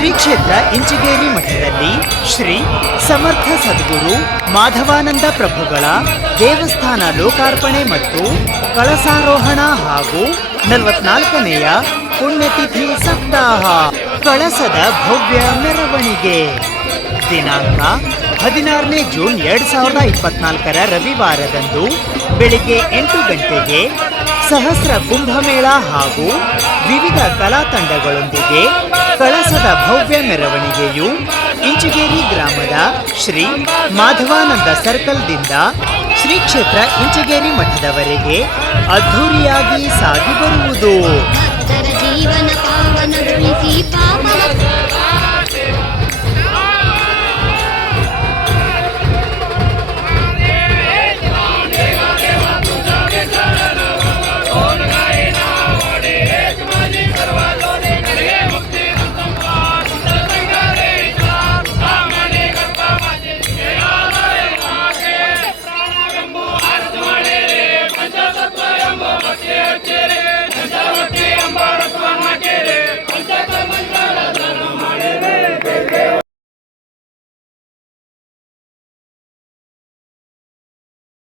ಶ್ರೀ ಕ್ಷೇತ್ರ ಇಂಚಿಗೇರಿ ಮಠದಲ್ಲಿ ಶ್ರೀ ಸಮರ್ಥ ಸದ್ಗುರು ಮಾಧವಾನಂದ ಪ್ರಭುಗಳ ದೇವಸ್ಥಾನ ಲೋಕಾರ್ಪಣೆ ಮತ್ತು ಕಳಸಾರೋಹಣ ಹಾಗೂ 44ನೇಯ ಪುಣ್ಯತಿಥಿ ಸಪ್ತಾಹ ಕಳಸದ ಭವ್ಯ ಮೆರವಣಿಗೆ ದಿನಾಂಕ 16ನೇ ಜೂನ್ 2024 ರವಿವಾರದಂದು ಬೆಳಿಗ್ಗೆ 8 ಗಂಟೆಗೆ ಸಹಸ್ರ ಕುಂಭಮೇಳ ಹಾಗೂ ವಿವಿಧ ಕಲಾ ತಂಡಗಳೊಂದಿಗೆ ಕಳಸದ ಭವ್ಯ ಮೆರವಣಿಗೆಯು ಇಂಚಿಗೇರಿ ಗ್ರಾಮದ ಶ್ರೀ ಮಾಧವಾನಂದ ಸರ್ಕಲ್ದಿಂದ ಶ್ರೀ ಕ್ಷೇತ್ರ ಇಂಚಿಗೇರಿ ಮಠದವರೆಗೆ ಅದ್ಧೂರಿಯಾಗಿ ಸಾಗಿ ಬರುವುದು. Cheers!